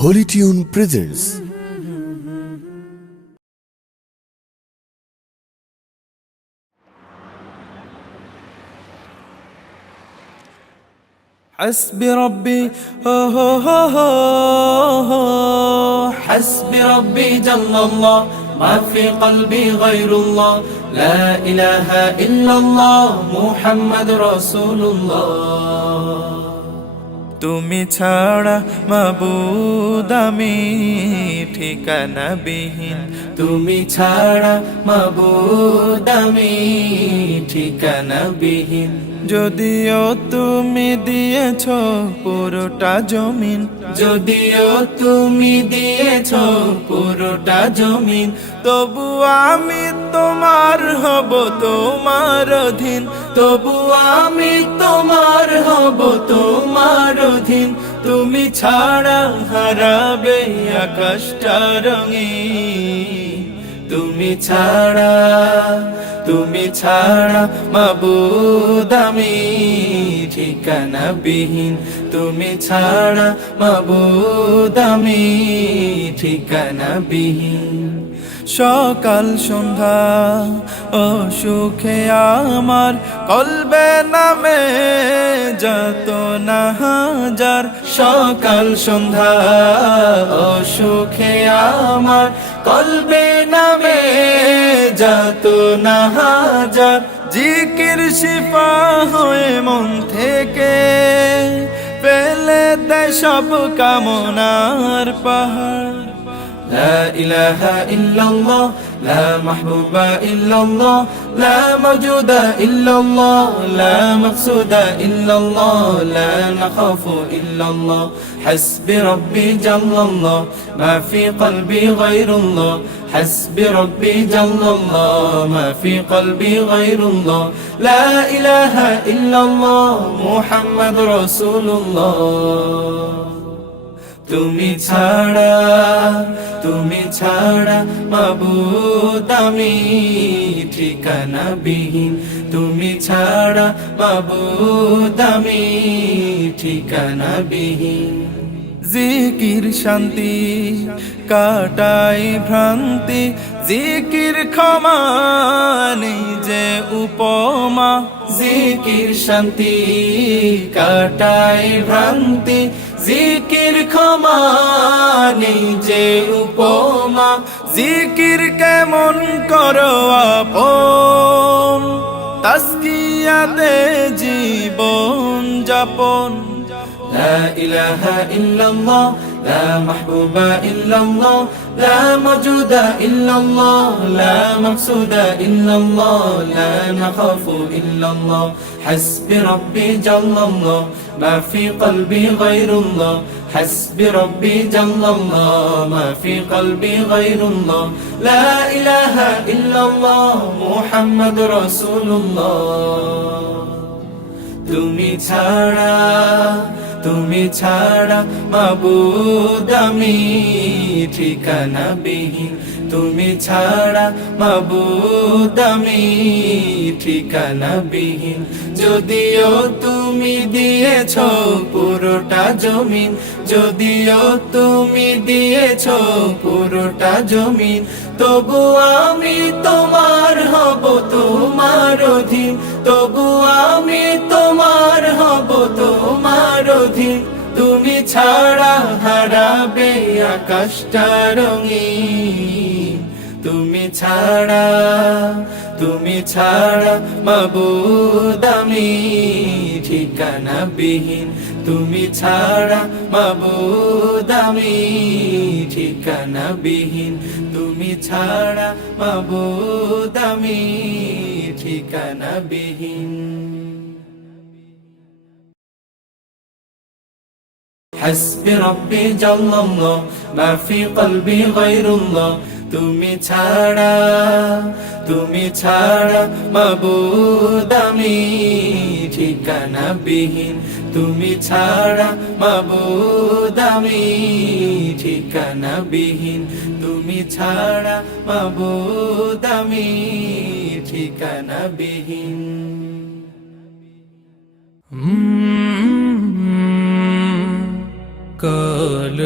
Holy Tune presents حسبي ربي هو حسبي ربي جل الله ما في قلبي غير الله لا إله إلا الله محمد رسول الله তুমি ছাড়া মাবুদ আমি ঠিকানা বিহীন তুমি ছাড়া মাবুদ আমি ঠিকানা বিহীন যদিও তুমি দিয়েছ পুরোটা জমিন যদিও তুমি দিয়েছ পুরোটা জমিন তবু আমি তোমার হব তোমার অধীন তবু আমি তোমার হব তোমার অধীন তুমি ছাড়া হারাবে আকাশটা রঙিন তুমি ছাড়া মাবুদ আমি ঠিকানা বিহীন তুমি ছাড়া মাবুদ আমি ঠিকানা বিহীন সকাল সন্ধ্যা ও সুখে আমার কলবে নামে যত না হাজার সকাল সন্ধ্যা ও সুখে আমার কলবে নামে যত না হাজার জিকির শিফা হয়ে মন থেকে ফেলে দেয় সব কামনার পাহাড় لا إله إلا الله لا محبوب إلا الله لا موجود إلا الله لا مقصود إلا الله لا نخاف إلا الله حسبي ربي جل الله ما في قلبي غير الله حسبي ربي جل الله ما في قلبي غير الله لا إله إلا الله محمد رسول الله তুমি ছাড়া মাবুদ আমি ঠিকানা বিহীন তুমি ছাড়া মাবুদ আমি ঠিকানা বিহীন জিকির শান্তি কাটাই ভ্রান্তি জিকির ক্ষমা নেই যে উপমা জিকির শান্তি কাটাই ভ্রান্তি জিকির ক্ষমা নেই যে উপমা জিকির কেমন করো আপন তাসকিয়াতে জীবন যাপন لا إله إلا الله لا محبوب إلا الله لا موجود إلا الله لا مقصود إلا الله لا نخاف إلا الله حسبي ربي جل الله ما في قلبي غير الله حسبي ربي جل الله ما في قلبي غير الله لا إله إلا الله محمد رسول الله তুমি ছাড়া মাবুদ আমি ঠিকানা বিহীন তুমি ছাড়া মাবুদ আমি ঠিকানা বিহীন যদিও তুমি দিয়েছ পুরোটা জমিন যদিও তুমি দিয়েছ পুরোটা জমিন তবু আমি তোমার হব তোমার অধীন তবু আমি তোমার হব তোমার অধীন তুমি ছাড়া হারাবে আকাশটা রঙিন তুমি ছাড়া মাবুদ আমি ঠিকানা বিহীন তুমি ছাড়া মাবুদ আমি ঠিকানা বিহীন তুমি ছাড়া মাবুদ আমি ঠিকানা বিহীন حسبي ربي جل الله ما في قلبي غير الله তুমি ছাড়া মাবুদ আমি ঠিকানা বিহীন তুমি ছাড়া মাবুদ আমি ঠিকানা বিহীন তুমি ছাড়া মাবুদ আমি ঠিকানা বিহীন কাল